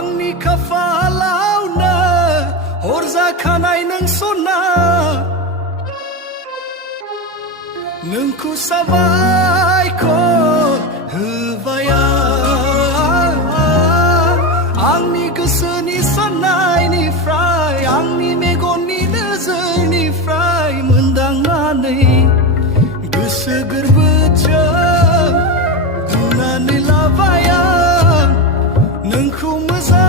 आंनि खाफालावनो हरजाखानाय नों सना नोंखौ साबायखर होबाय आंनि गोसोनि साननायनिफ्राय आंनि मेगननि नोजोरनिफ्राय मोनदांनानै गोसो गोरबोजों बुंनानै लाबाय आं नोंखौ मोजां